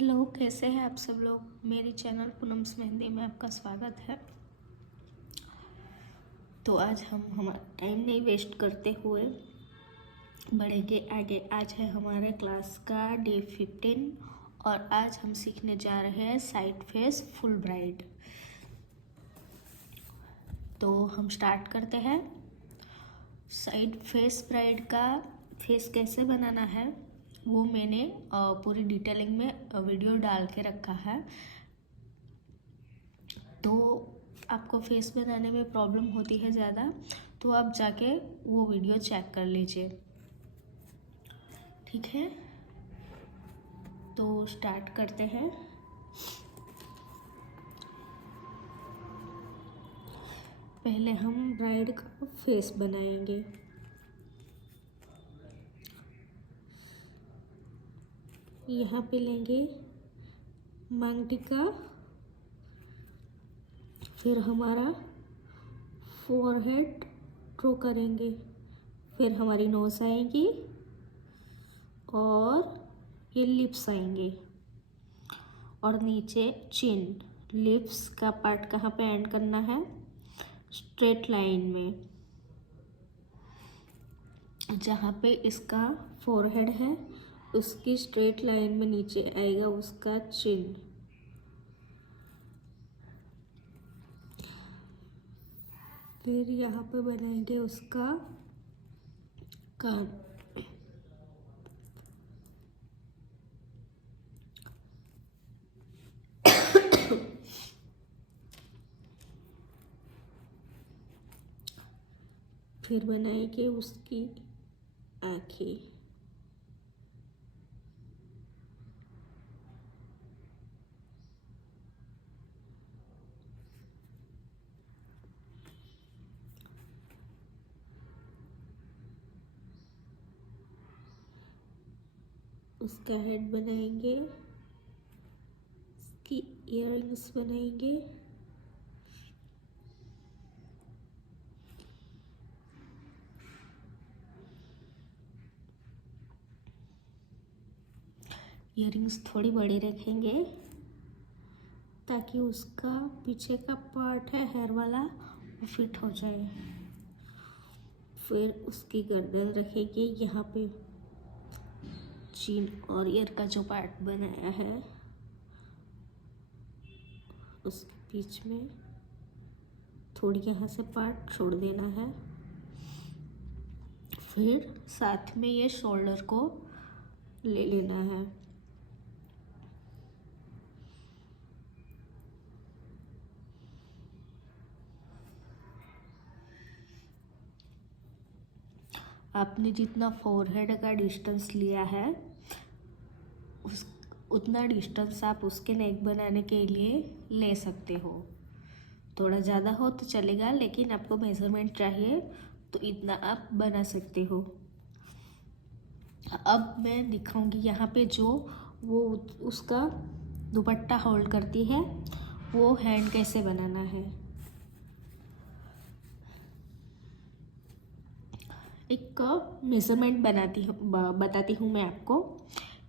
Hello, कैसे हैं आप सब लोग। मेरे चैनल पूनम्स मेहंदी में आपका स्वागत है। तो आज हम हमारा टाइम नहीं वेस्ट करते हुए बढ़ेंगे आगे। आज है हमारे क्लास का डे 15 और आज हम सीखने जा रहे हैं साइड फेस फुल ब्राइड। तो हम स्टार्ट करते हैं। साइड फेस ब्राइड का फेस कैसे बनाना है वो मैंने पूरी डिटेलिंग में वीडियो डाल के रखा है। तो आपको फेस बनाने में प्रॉब्लम होती है ज़्यादा तो आप जाके वो वीडियो चेक कर लीजिए, ठीक है। तो स्टार्ट करते हैं। पहले हम ब्राइड का फेस बनाएंगे। यहाँ पे लेंगे मांग टीका, फिर हमारा फोरहेड ड्रॉ करेंगे, फिर हमारी नोज आएगी और ये लिप्स आएंगे और नीचे चिन। लिप्स का पार्ट कहाँ पे एंड करना है, स्ट्रेट लाइन में। जहाँ पे इसका फोरहेड है उसकी स्ट्रेट लाइन में नीचे आएगा उसका चिन। फिर यहाँ पे बनाएंगे उसका कान। फिर बनाएंगे उसकी आँखें। उसका हेड बनाएंगे, उसकी इयररिंग्स बनाएंगे, इयररिंग्स थोड़ी बड़ी रखेंगे ताकि उसका पीछे का पार्ट है हेयर वाला वो फिट हो जाए। फिर उसकी गर्दन रखेंगे, यहाँ पे चीन और ईयर का जो पार्ट बनाया है उसके बीच में थोड़ी यहाँ से पार्ट छोड़ देना है। फिर साथ में ये शोल्डर को ले लेना है। आपने जितना फोरहेड का डिस्टेंस लिया है उतना डिस्टेंस आप उसके नेक बनाने के लिए ले सकते हो। थोड़ा ज़्यादा हो तो चलेगा, लेकिन आपको मेजरमेंट चाहिए तो इतना आप बना सकते हो। अब मैं दिखाऊंगी यहाँ पे जो वो उसका दुपट्टा होल्ड करती है वो हैंड कैसे बनाना है। एक मेजरमेंट बताती हूँ मैं आपको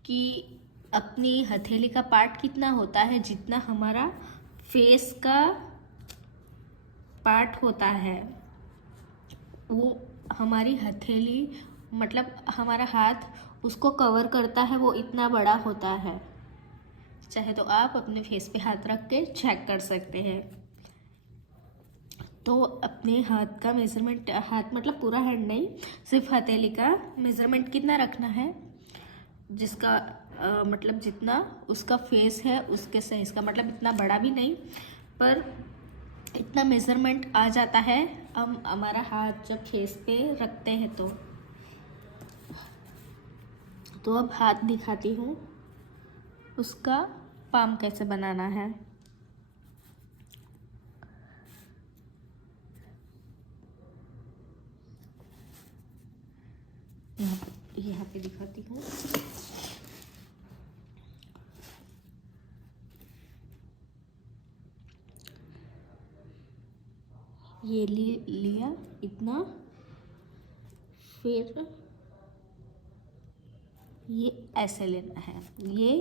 कि अपनी हथेली का पार्ट कितना होता है, जितना हमारा फेस का पार्ट होता है वो हमारी हथेली मतलब हमारा हाथ उसको कवर करता है, वो इतना बड़ा होता है। चाहे तो आप अपने फेस पे हाथ रख के चेक कर सकते हैं। तो अपने हाथ का मेजरमेंट, हाथ मतलब पूरा हैंड नहीं, सिर्फ हथेली का मेजरमेंट कितना रखना है, जिसका मतलब जितना उसका फेस है उसके साइज का, मतलब इतना बड़ा भी नहीं पर इतना मेजरमेंट आ जाता है हम हमारा हाथ जब फेस पे रखते हैं तो अब हाथ दिखाती हूँ उसका पाम कैसे बनाना है। यहाँ पे दिखाती हूँ। ये लिया इतना, फिर ये ऐसे लेना है, ये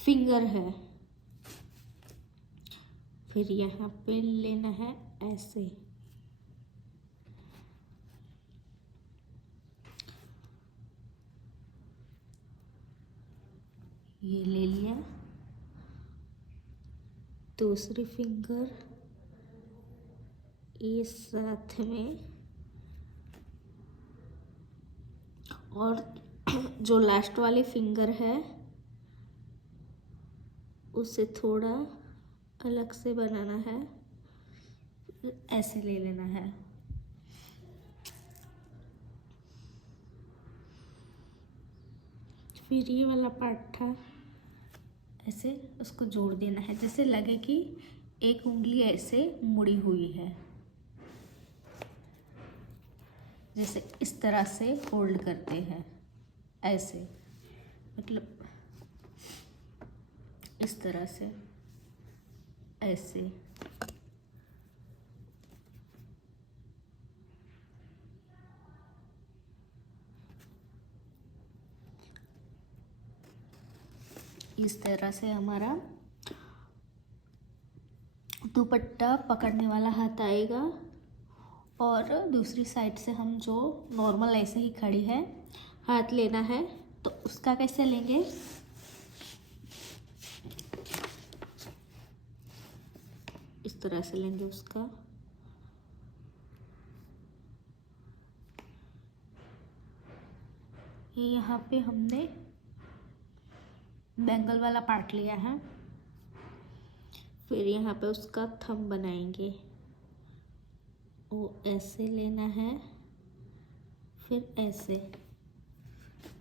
फिंगर है। फिर यहाँ पे लेना है ऐसे, ये ले लिया। दूसरी फिंगर ये साथ में, और जो लास्ट वाली फिंगर है उसे थोड़ा अलग से बनाना है, ऐसे ले लेना है। फिर ये वाला पार्ट था, ऐसे उसको जोड़ देना है, जैसे लगे कि एक उंगली ऐसे मुड़ी हुई है, जैसे इस तरह से होल्ड करते हैं, ऐसे मतलब इस तरह से, ऐसे। इस तरह से हमारा दुपट्टा पकड़ने वाला हाथ आएगा। और दूसरी साइड से हम जो नॉर्मल ऐसे ही खड़ी है हाथ लेना है, तो उसका कैसे लेंगे, इस तरह से लेंगे उसका। ये यहाँ पे हमने बैंगल वाला पार्ट लिया है। फिर यहाँ पे उसका थंब बनाएंगे, वो ऐसे लेना है, फिर ऐसे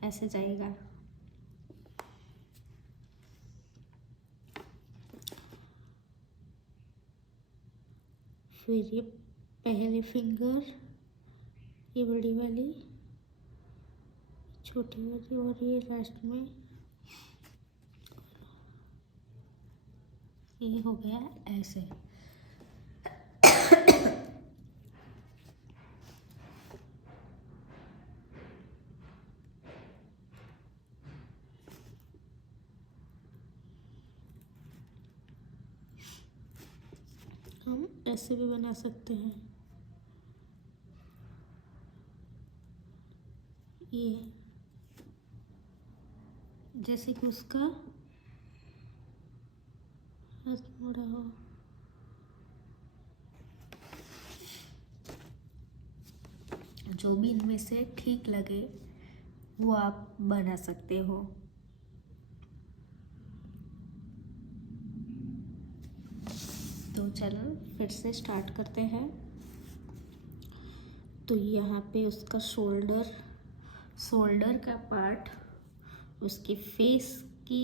ऐसे जाएगा। फिर ये पहली फिंगर, ये बड़ी वाली, छोटी वाली, और ये लास्ट में, ये हो गया ऐसे। हम ऐसे भी बना सकते हैं, ये जैसे कि उसका हाथ मुड़ा हो। जो भी इनमें से ठीक लगे वो आप बना सकते हो। तो चलो फिर से स्टार्ट करते हैं। तो यहाँ पे उसका शोल्डर का पार्ट उसकी फेस की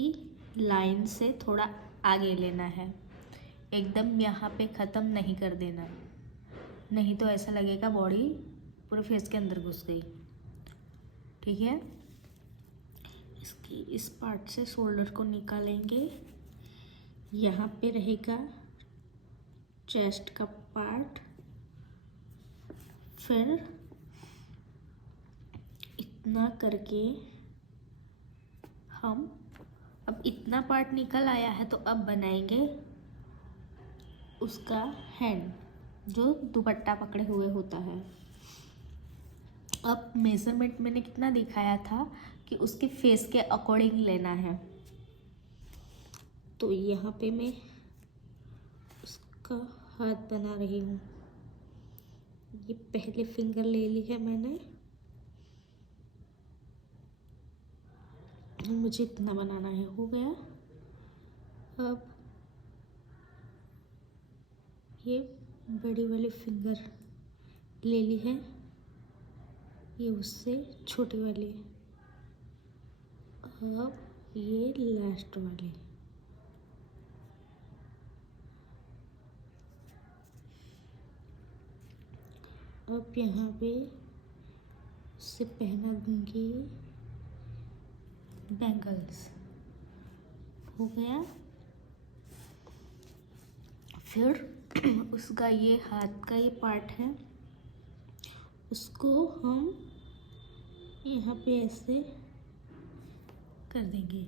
लाइन से थोड़ा आगे लेना है, एकदम यहाँ पे ख़त्म नहीं कर देना, नहीं तो ऐसा लगेगा बॉडी पूरे फेस के अंदर घुस गई। ठीक है, इसकी इस पार्ट से शोल्डर को निकालेंगे। यहाँ पे रहेगा चेस्ट का पार्ट। फिर इतना करके हम, अब इतना पार्ट निकल आया है तो अब बनाएंगे उसका हैंड, जो दुपट्टा पकड़े हुए होता है। अब मेजरमेंट मैंने कितना दिखाया था कि उसके फेस के अकॉर्डिंग लेना है। तो यहाँ पे मैं उसका हाथ बना रही हूँ। ये पहले फिंगर ले ली है मैंने, मुझे इतना बनाना है, हो गया। अब ये बड़ी वाली फिंगर ले ली है, ये उससे छोटी वाली, अब ये लास्ट वाली। अब यहाँ पे से पहना दूंगी बैंगल्स, हो गया। फिर उसका ये हाथ का ये पार्ट है, उसको हम यहाँ पे ऐसे कर देंगे,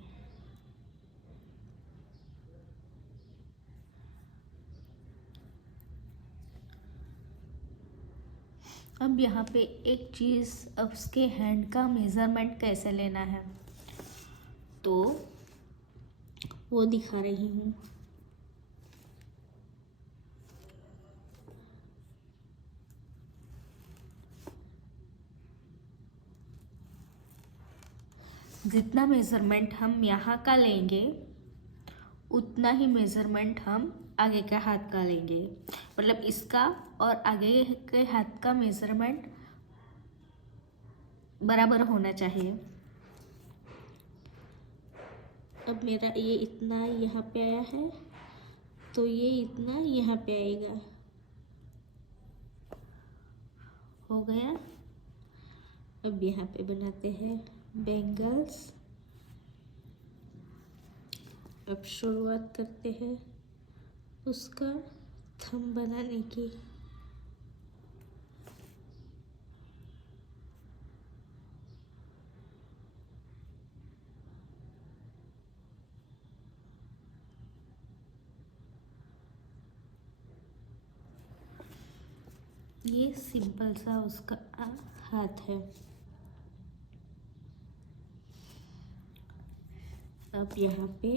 अब यहाँ पे एक चीज़, अब उसके हैंड का मेज़रमेंट कैसे लेना है तो वो दिखा रही हूँ। जितना मेज़रमेंट हम यहाँ का लेंगे उतना ही मेज़रमेंट हम आगे के हाथ का लेंगे, मतलब इसका और आगे के हाथ का मेज़रमेंट बराबर होना चाहिए। अब मेरा ये इतना यहाँ पे आया है तो ये इतना यहाँ पे आएगा। हो गया। अब यहाँ पे बनाते हैं बैंगल्स। अब शुरुआत करते हैं उसका थंब बनाने की। ये सिंपल सा उसका हाथ है। अब यहाँ पे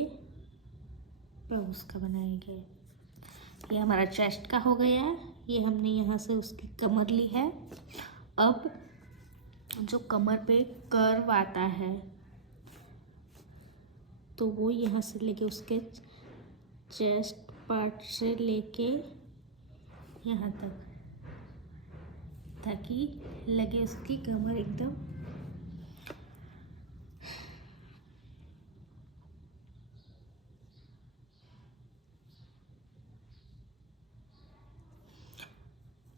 पाउस का बनाएंगे। ये हमारा चेस्ट का हो गया। ये हमने यहाँ से उसकी कमर ली है। अब जो कमर पे कर्व आता है तो वो यहाँ से लेके उसके चेस्ट पार्ट से लेके यहाँ तक, ताकि लगे उसकी कमर एकदम।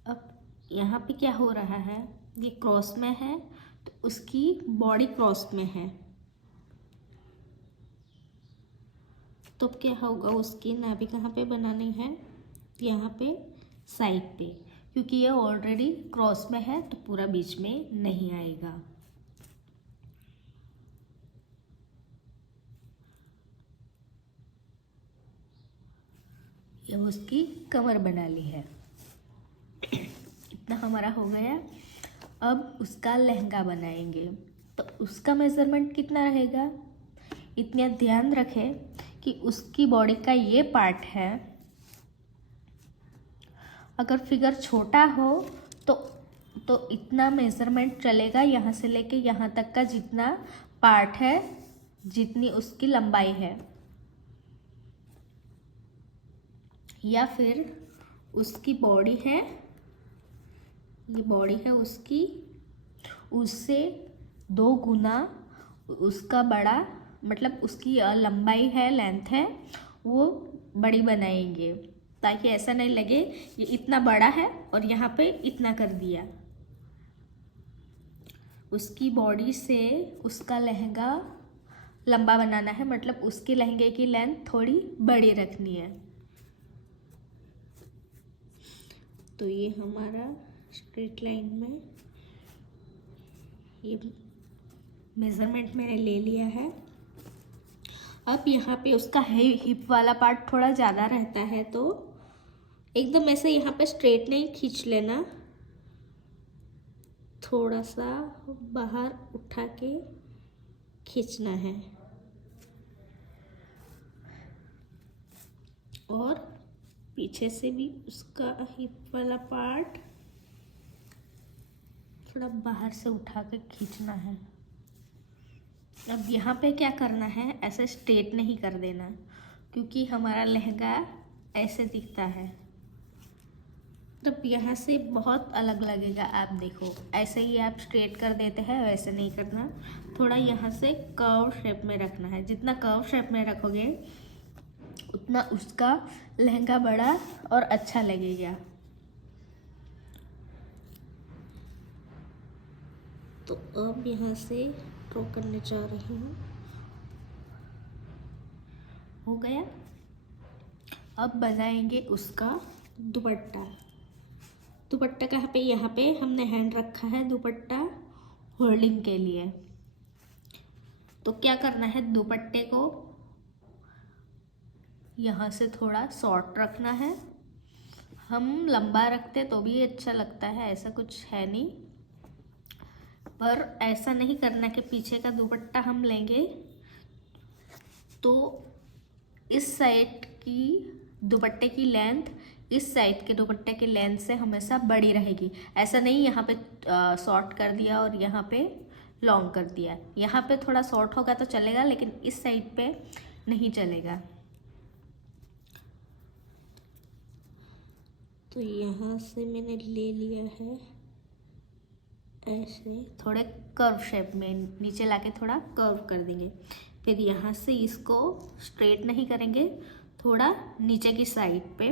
अब यहाँ पे क्या हो रहा है, ये क्रॉस में है तो उसकी बॉडी क्रॉस में है, तो अब क्या होगा, उसकी नाभि कहाँ पे बनानी है, यहाँ पे साइड पे, क्योंकि ये ऑलरेडी क्रॉस में है तो पूरा बीच में नहीं आएगा। ये उसकी कमर बना ली है। इतना हमारा हो गया। अब उसका लहंगा बनाएंगे तो उसका मेज़रमेंट कितना रहेगा, इतना ध्यान रखें कि उसकी बॉडी का ये पार्ट है। अगर फिगर छोटा हो तो इतना मेज़रमेंट चलेगा, यहाँ से लेके यहाँ तक का जितना पार्ट है, जितनी उसकी लंबाई है। या फिर उसकी बॉडी है, ये बॉडी है उसकी, उससे 2 गुना उसका बड़ा, मतलब उसकी लंबाई है, लेंथ है, वो बड़ी बनाएंगे, ताकि ऐसा नहीं लगे ये इतना बड़ा है और यहाँ पे इतना कर दिया। उसकी बॉडी से उसका लहंगा लंबा बनाना है, मतलब उसके लहंगे की लेंथ थोड़ी बड़ी रखनी है। तो ये हमारा स्ट्रेट लाइन में ये मेज़रमेंट मैंने ले लिया है। अब यहाँ पे उसका हिप वाला पार्ट थोड़ा ज़्यादा रहता है तो एकदम ऐसे यहाँ पे स्ट्रेट नहीं खींच लेना, थोड़ा सा बाहर उठा के खींचना है। और पीछे से भी उसका हिप वाला पार्ट थोड़ा बाहर से उठा के खींचना है। अब यहाँ पे क्या करना है, ऐसे स्ट्रेट नहीं कर देना, क्योंकि हमारा लहंगा ऐसे दिखता है, तब यहाँ से बहुत अलग लगेगा। आप देखो, ऐसे ही आप स्ट्रेट कर देते हैं, वैसे नहीं करना, थोड़ा यहाँ से कर्व शेप में रखना है। जितना कर्व शेप में रखोगे उतना उसका लहंगा बड़ा और अच्छा लगेगा। तो अब यहाँ से ड्रॉ करने जा रही हूँ। हो गया। अब बनाएंगे उसका दुपट्टा। दुपट्टा कहाँ पे, यहाँ पे हमने हैंड रखा है दुपट्टा होल्डिंग के लिए। तो क्या करना है, दुपट्टे को यहाँ से थोड़ा शॉर्ट रखना है, हम लंबा रखते तो भी अच्छा लगता है, ऐसा कुछ है नहीं। पर ऐसा नहीं करना कि पीछे का दुपट्टा हम लेंगे तो इस साइड की दुपट्टे की लेंथ इस साइड के दुपट्टे की लेंथ से हमेशा बड़ी रहेगी। ऐसा नहीं यहाँ पे शॉर्ट कर दिया और यहाँ पे लॉन्ग कर दिया। यहाँ पे थोड़ा शॉर्ट होगा तो चलेगा, लेकिन इस साइड पे नहीं चलेगा। तो यहाँ से मैंने ले लिया है ऐसे, थोड़े कर्व शेप में नीचे लाके थोड़ा कर्व कर देंगे। फिर यहाँ से इसको स्ट्रेट नहीं करेंगे, थोड़ा नीचे की साइड पे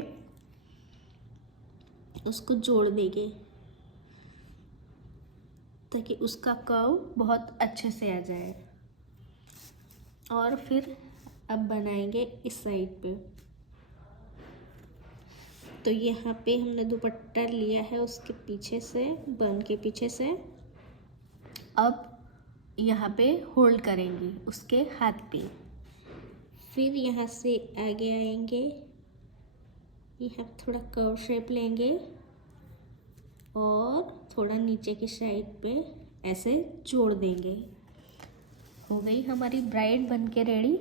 उसको जोड़ देंगे ताकि उसका कर्व बहुत अच्छे से आ जाए। और फिर अब बनाएंगे इस साइड पे। तो यहाँ पे हमने दुपट्टा लिया है उसके पीछे से, बन के पीछे से। अब यहाँ पे होल्ड करेंगे उसके हाथ पे। फिर यहाँ से आगे आएंगे, यहाँ थोड़ा कर्व शेप लेंगे और थोड़ा नीचे की साइड पे ऐसे जोड़ देंगे। हो गई हमारी ब्राइड बन के रेडी।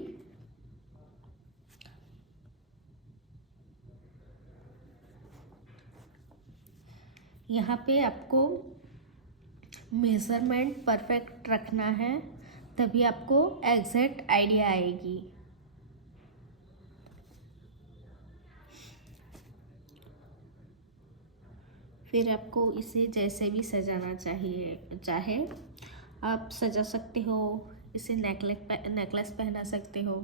यहाँ पे आपको मेज़रमेंट परफेक्ट रखना है, तभी आपको एग्जैक्ट आइडिया आएगी। फिर आपको इसे जैसे भी सजाना चाहे आप सजा सकते हो। इसे नेकलेस पहना सकते हो।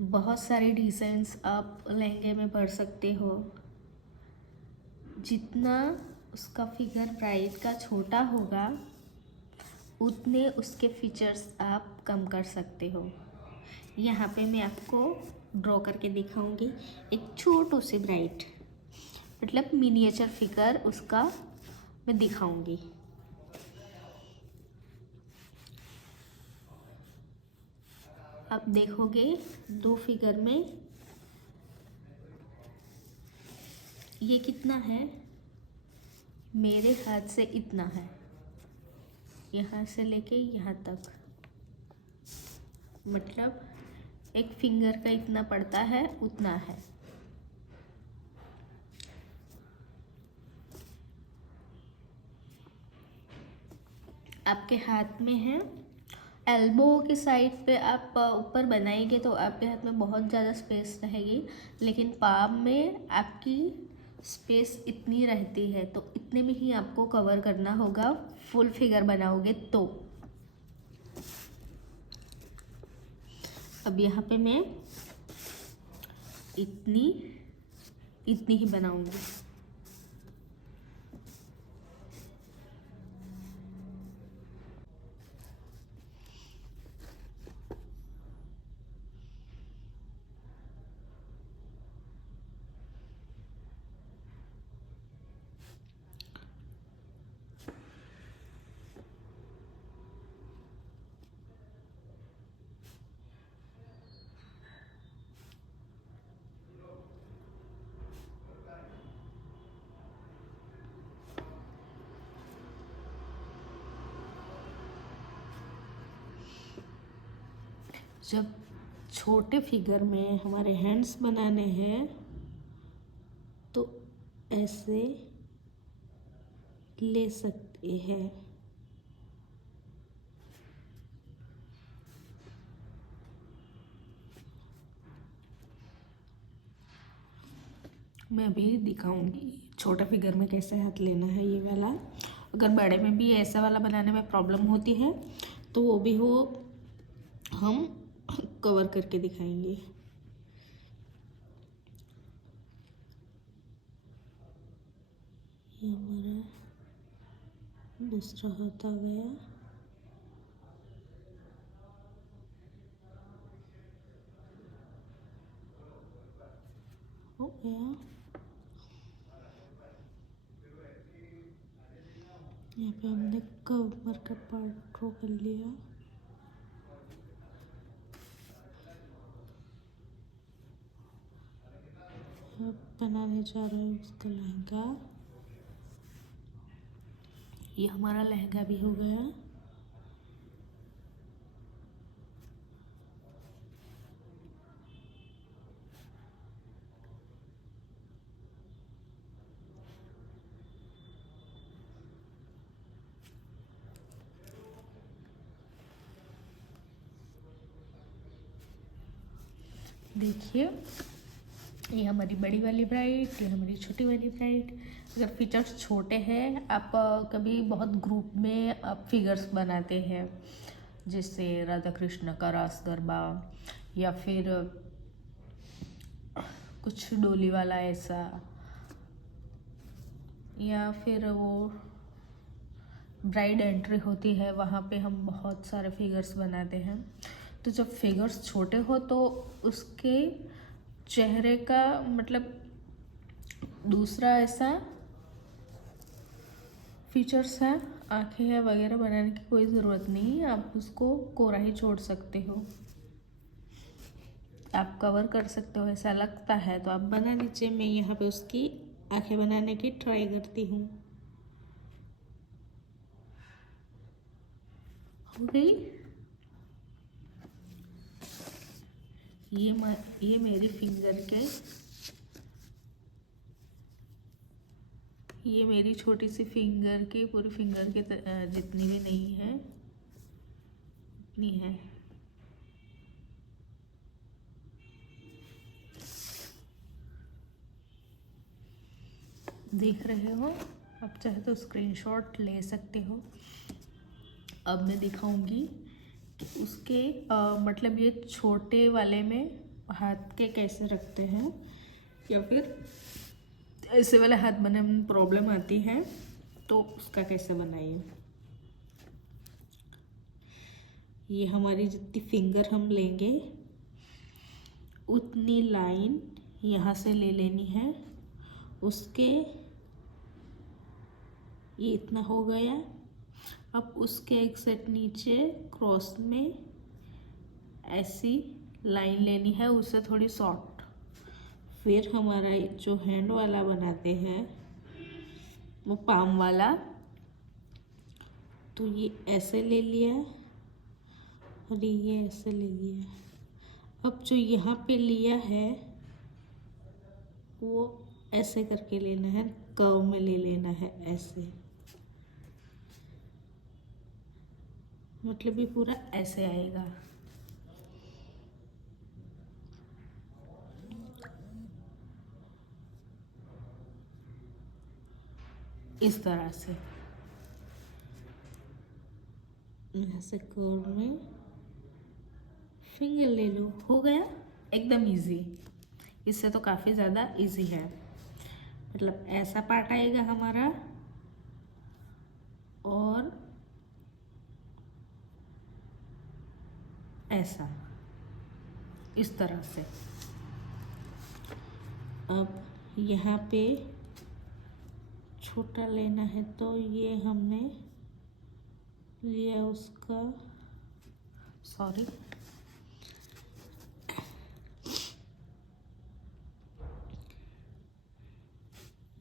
बहुत सारे डिज़ाइंस आप लहंगे में भर सकते हो। जितना उसका फिगर ब्राइड का छोटा होगा उतने उसके फीचर्स आप कम कर सकते हो। यहाँ पे मैं आपको ड्रॉ करके दिखाऊंगी एक छोटू सी ब्राइड, मतलब मिनिएचर फिगर उसका मैं दिखाऊंगी। आप देखोगे 2 फिगर में ये कितना है, मेरे हाथ से इतना है, यहाँ से लेके यहाँ तक, मतलब एक फिंगर का इतना पड़ता है, उतना है। आपके हाथ में है, एल्बो की साइड पे आप ऊपर बनाएंगे तो आपके हाथ में बहुत ज़्यादा स्पेस रहेगी, लेकिन पाम में आपकी स्पेस इतनी रहती है, तो इतने में ही आपको कवर करना होगा फुल फिगर बनाओगे तो। अब यहाँ पे मैं इतनी ही बनाऊंगी। जब छोटे फिगर में हमारे हैंड्स बनाने हैं तो ऐसे ले सकते हैं। मैं अभी दिखाऊंगी छोटा फिगर में कैसे हाथ लेना है ये वाला। अगर बड़े में भी ऐसा वाला बनाने में प्रॉब्लम होती है तो वो भी हम कवर करके दिखाएंगे। ये हमारा दूसरा हाथ आ गया। हो गया। यहाँ पे हमने कवर का पार्ट ड्रॉ कर लिया। अब बनाने जा रहे हैं उसका लहंगा। ये हमारा लहंगा भी हो गया। देखिए, ये हमारी बड़ी वाली ब्राइड, ये हमारी छोटी वाली ब्राइड। अगर फीचर्स छोटे हैं, आप कभी बहुत ग्रुप में आप फिगर्स बनाते हैं, जैसे राधा कृष्ण का रास गरबा या फिर कुछ डोली वाला ऐसा, या फिर वो ब्राइड एंट्री होती है, वहाँ पे हम बहुत सारे फिगर्स बनाते हैं। तो जब फिगर्स छोटे हो तो उसके चेहरे का मतलब दूसरा ऐसा फीचर्स है, आंखें है वगैरह बनाने की कोई ज़रूरत नहीं है। आप उसको कोरा ही छोड़ सकते हो, आप कवर कर सकते हो। ऐसा लगता है तो आप बना लीजिए। मैं यहाँ पे उसकी आंखें बनाने की ट्राई करती हूँ। हो गई। ये मेरी फिंगर के, ये मेरी छोटी सी फिंगर की, पूरी फिंगर के जितनी भी नहीं है उतनी है। देख रहे हो, आप चाहे तो स्क्रीनशॉट ले सकते हो। अब मैं दिखाऊंगी कि उसके मतलब ये छोटे वाले में हाथ के कैसे रखते हैं, या फिर ऐसे वाले हाथ बनाने में प्रॉब्लम आती है तो उसका कैसे बनाइए। ये हमारी जितनी फिंगर हम लेंगे उतनी लाइन यहाँ से ले लेनी है। उसके ये इतना हो गया। अब उसके एक सेट नीचे क्रॉस में ऐसी लाइन लेनी है, उससे थोड़ी शॉर्ट। फिर हमारा जो हैंड वाला बनाते हैं वो पाम वाला, तो ये ऐसे ले लिया और ये ऐसे ले लिया। अब जो यहाँ पे लिया है वो ऐसे करके लेना है, कर्व में ले लेना है ऐसे, मतलब ये पूरा ऐसे आएगा। इस तरह से यहाँ से कर्व में फिंगर ले लो, हो गया एकदम इजी। इससे तो काफ़ी ज़्यादा इजी है। मतलब ऐसा पार्ट आएगा हमारा और ऐसा, इस तरह से। अब यहाँ पे छोटा लेना है तो ये हमने लिया उसका, सॉरी,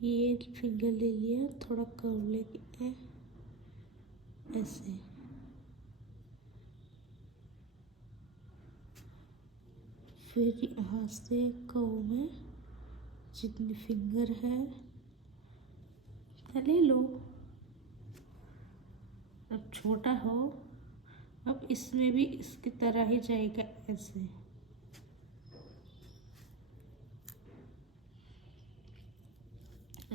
ये फिंगर ले लिया, थोड़ा कर्व लेके ऐसे, फिर यहाँ से कर्व में जितनी फिंगर है ले लो। अब छोटा हो, अब इसमें भी इसकी तरह ही जाएगा ऐसे।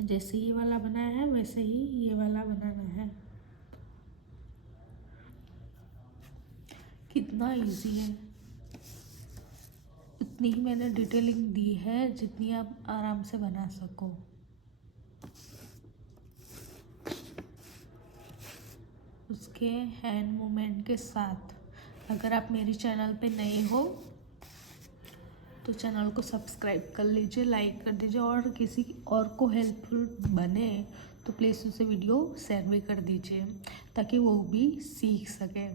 जैसे ये वाला बनाया है वैसे ही ये वाला बनाना है। कितना इजी है। इतनी ही मैंने डिटेलिंग दी है जितनी आप आराम से बना सको। उसके हैंड मूवमेंट के साथ। अगर आप मेरी चैनल पे नए हो तो चैनल को सब्सक्राइब कर लीजिए, लाइक कर दीजिए, और किसी और को हेल्पफुल बने तो प्लीज़ उसे वीडियो शेयर भी कर दीजिए ताकि वो भी सीख सके।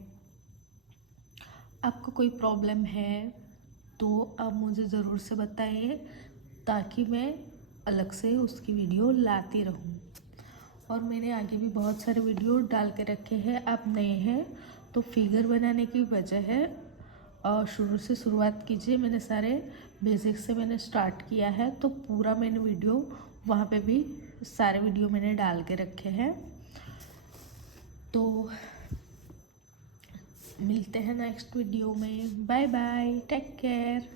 आपको कोई प्रॉब्लम है तो आप मुझे ज़रूर से बताइए। ताकि मैं अलग से उसकी वीडियो लाती रहूँ। और मैंने आगे भी बहुत सारे वीडियो डाल के रखे हैं। आप नए हैं तो फिगर बनाने की वजह है और शुरू से शुरुआत कीजिए। मैंने सारे बेसिक से मैंने स्टार्ट किया है, तो पूरा मैंने वीडियो वहाँ पे भी सारे वीडियो मैंने डाल के रखे हैं। तो मिलते हैं नेक्स्ट वीडियो में। Bye bye, take care.